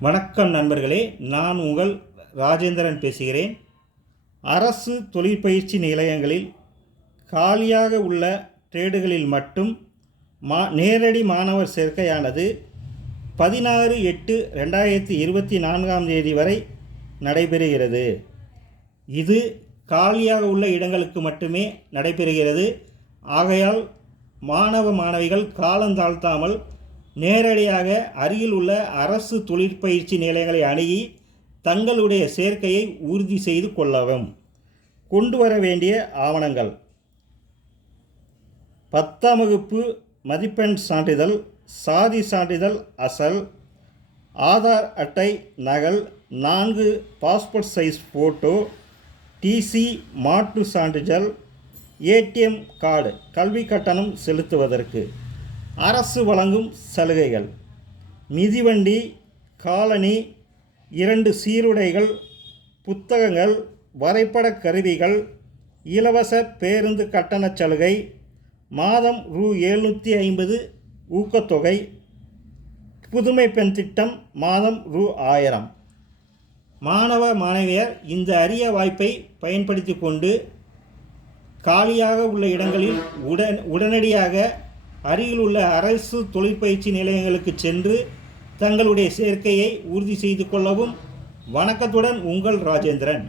வணக்கம் நண்பர்களே நான் உங்கள் ராஜேந்திரன் பேசுகிறேன். அரசு தொழிற்பயிற்சி நிலையங்களில் காலியாக உள்ள ட்ரேடுகளில் மட்டும் மா நேரடி மாணவர் சேர்க்கையானது பதினாறு எட்டு ரெண்டாயிரத்தி இருபத்தி நான்காம் தேதி வரை நடைபெறுகிறது. இது காலியாக உள்ள இடங்களுக்கு மட்டுமே நடைபெறுகிறது. ஆகையால் மாணவ மாணவிகள் காலந்தாழ்த்தாமல் நேரடியாக அருகில் உள்ள அரசு தொழிற்பயிற்சி நிலையங்களை அணுகி தங்களுடைய சேர்க்கையை உறுதி செய்து கொள்ளவும். கொண்டு வர வேண்டிய ஆவணங்கள். பத்தாம் வகுப்பு மதிப்பெண் சான்றிதழ் சாதி சான்றிதழ் அசல் ஆதார் அட்டை நகல் நான்கு பாஸ்போர்ட் சைஸ் ஃபோட்டோ டிசி மாட்டு சான்றிதழ் ஏடிஎம் கார்டு கல்வி கட்டணம் செலுத்துவதற்கு. அரசு வழங்கும் சலுகைகள். மிதிவண்டி காலணி இரண்டு சீருடைகள் புத்தகங்கள் வரைபடக் கருவிகள் இலவச பேருந்து கட்டணச் சலுகை மாதம் ரூ எழுநூற்றி ஐம்பது ஊக்கத்தொகை புதுமை பெண் திட்டம் மாதம் ரூ ஆயிரம். மாணவ மாணவியர் இந்த அரிய வாய்ப்பை பயன்படுத்தி கொண்டு காலியாக உள்ள இடங்களில் உடன் உடனடியாக அருகில் உள்ள அரசு தொழிற்பயிற்சி நிலையங்களுக்கு சென்று தங்களுடைய சேர்க்கையை உறுதி செய்து கொள்ளவும் வணக்கத்துடன் உங்கள் ராஜேந்திரன்.